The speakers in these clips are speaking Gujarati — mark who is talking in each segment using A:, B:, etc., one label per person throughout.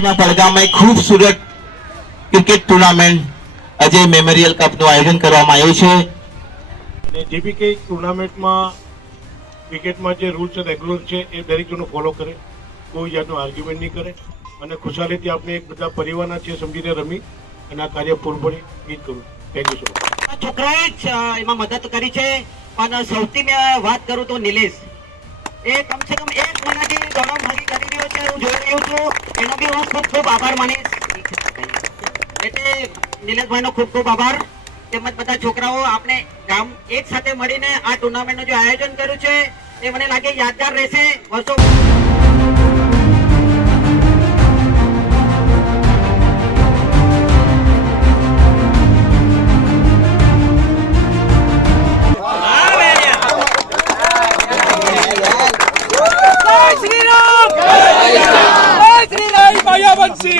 A: આઠમા પડગામમાં એક ખૂબસૂરત ક્રિકેટ ટુર્નામેન્ટ અજય મેમોરિયલ કપનું આયોજન કરવામાં આવ્યું છે.
B: અને જે બી કંઈ ટુર્નામેન્ટમાં ક્રિકેટમાં જે રૂલ્સ એન્ડ રેગ્યુલર છે એ દરેક જણો ફોલો કરે કોઈ જાતનું આર્ગ્યુમેન્ટ નહીં કરે અને ખુશાલીથી આપણે એક બધા પરિવારના છે સમજીને રમી અને આ કાર્ય પૂરું પડે એ જ કરું થેન્ક યુ સો મચ
C: છોકરાએ જ એમાં મદદ કરી છે. પણ સૌથી મેં વાત કરું તો નિલેશ. એ કમસે કમ એક મહિનાથી દોડમ ભાગી કરી રહ્યો છે, હું જોઈ રહ્યો છું. એનો બી હું ખૂબ ખૂબ આભાર માનીશ. એટલે નિલેશભાઈનો ખૂબ ખૂબ આભાર. તેમજ બધા છોકરાઓ આપણે ગામ એક સાથે મળીને આ ટુર્નામેન્ટનું જે આયોજન કર્યું છે, એ મને લાગે યાદગાર રહેશે. વર્ષો
A: बच्ची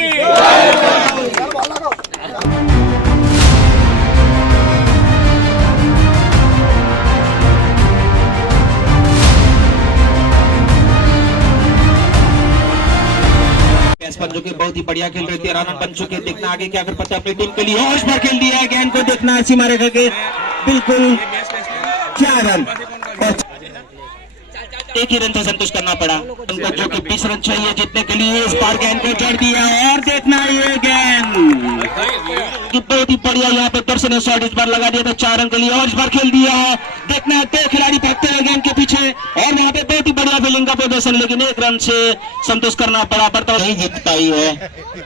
A: जो कि बहुत ही बढ़िया खेल रही थी रन बन चुके देखना आगे क्या कर पाते अपनी टीम के लिए होश पर खेल दिया है गेंद को। देखना ऐसी मारे करके बिल्कुल क्या रन। एक ही रन से संतुष्ट करना पड़ा। उनको जो कि बीस रन चाहिए जीतने के लिए इस बार गेंद को चढ़ दिया और देखना ये गेंद। बहुत ही बढ़िया यहाँ पे दर्शन ने शॉट इस बार लगा दिया था चार रन के लिए और इस बार खेल दिया है। देखना है दो खिलाड़ी भागते हैं गेंद के पीछे और यहाँ पे बहुत ही बढ़िया फील्डिंग का प्रदर्शन लेकिन एक रन से संतुष्ट करना पड़ा पर तो नहीं जीत पाई है।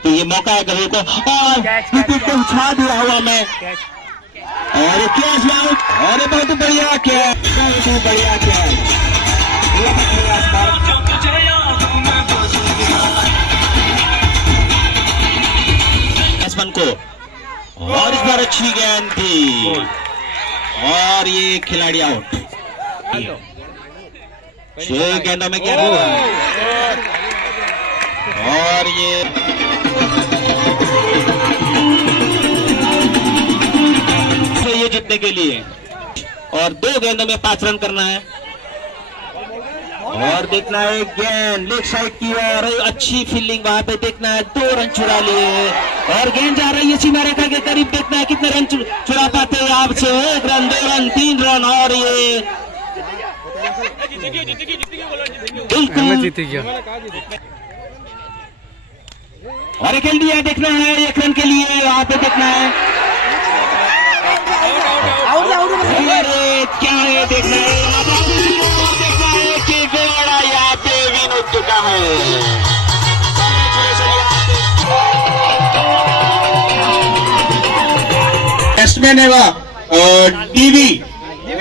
A: तो ये मौका है कभी को। और विकेट को उछाल दिया हुआ मैं। और ये कैच आउट और बहुत बढ़िया बहुत बढ़िया कैच। को। और इस बार अच्छी गेंद थी। और ये खिलाड़ी आउट छह गेंदों में क्या हुआ और ये चाहिए जीतने के लिए। और दो गेंदों में पाँच रन करना है। और देखना है गेंद लेग साइड की और अच्छी फील्डिंग वहाँ पे देखना है। दो रन चुरा लिए। और गेंद जा रही है सीमा रेखा के करीब। देखना है कितने रन चुरा पाते हैं आपसे एक रन दो रन तीन रन और ये। बिल्कुल। और खेल दिया देखना है एक रन के लिए। वहाँ पे देखना है। अरे क्या है देखना है। पे विन हो चुका है બેટ્સમેન એવા ડીવી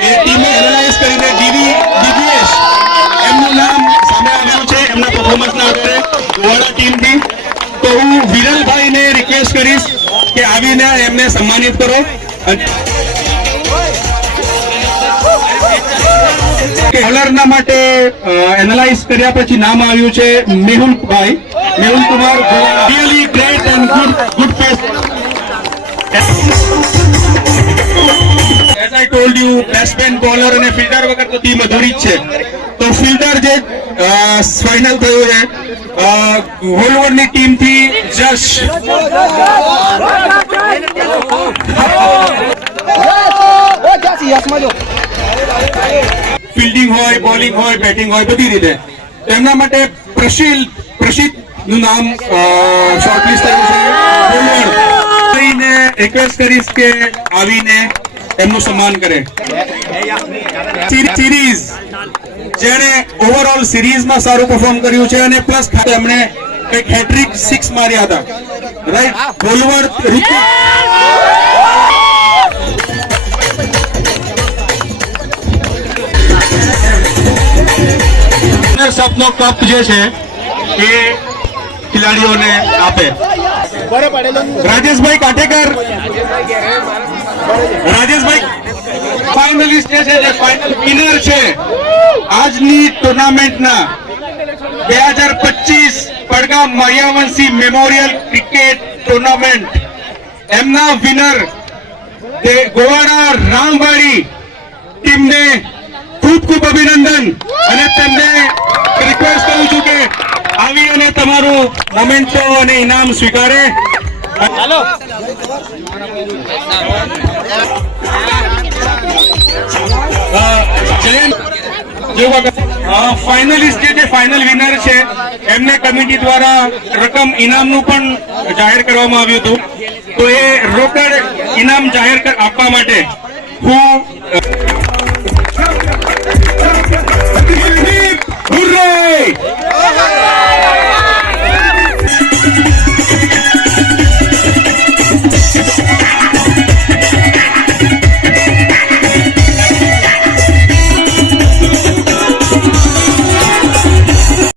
A: એ ટીમે એનાલાઇઝ કરીને ડીવી ડીવીએસ એમનું નામ સામે આવ્યું છે એમના પરફોર્મન્સના આધારે ગોવાડા ટીમથી તો હું વિરલભાઈને રિક્વેસ્ટ કરીશ કે આવીને એમને સન્માનિત કરો અને બોલરના માટે એનાલાઇઝ કર્યા પછી નામ આવ્યું છે મેહુલભાઈ Mehul Kumar really great and good good pace as I told you batsman bowler અને ફિલ્ડર વગર તો ટીમ અધૂરી જ છે તો ફિલ્ડર જે ફાઇનલ થયું છે હોલવર્ડની ટીમથી જશ ફિલ્ડિંગ હોય બોલિંગ હોય બેટિંગ હોય, બધી રીતે. તેમના માટે પ્રશીલ પ્રસિદ્ધનું નામ શોર્ટલિસ્ટ થયું છે. રિક્વેસ્ટ કરીશ કે આવીને એમનું સન્માન કરે. સિરીઝ જેણે ઓવરઓલ સિરીઝમાં સારું પરફોર્મ કર્યું છે અને પ્લસ એમણે કંઈક હેટ્રિક સિક્સ માર્યા હતા. રાઈટ બોલવર ઋતુ સપનો કપ જે છે એ ખેલાડીઓને આપે. રાજેશભાઈ કાટેકર રાજેશભાઈ ફાઇનલિસ્ટ છે, જે ફાઇનલ વિનર છે. આજની ટુર્નામેન્ટના બે હજાર પચીસ Padgam Mayavanshi memorial cricket tournament એમના વિનર ગોવાડા રામવાડી ટીમને ખૂબ ખૂબ અભિનંદન અને તેમને રિક્વેસ્ટ કરું છું કે આવી અને તમે
D: તમારું મોમેન્ટો અને ઇનામ સ્વીકારે. ફાઇનલિસ્ટ જે ફાઇનલ વિનર છે એમને કમિટી દ્વારા રકમ ઇનામનું પણ જાહેર કરવામાં આવ્યું હતું. તો એ રોકડ ઇનામ જાહેર આપવા માટે હું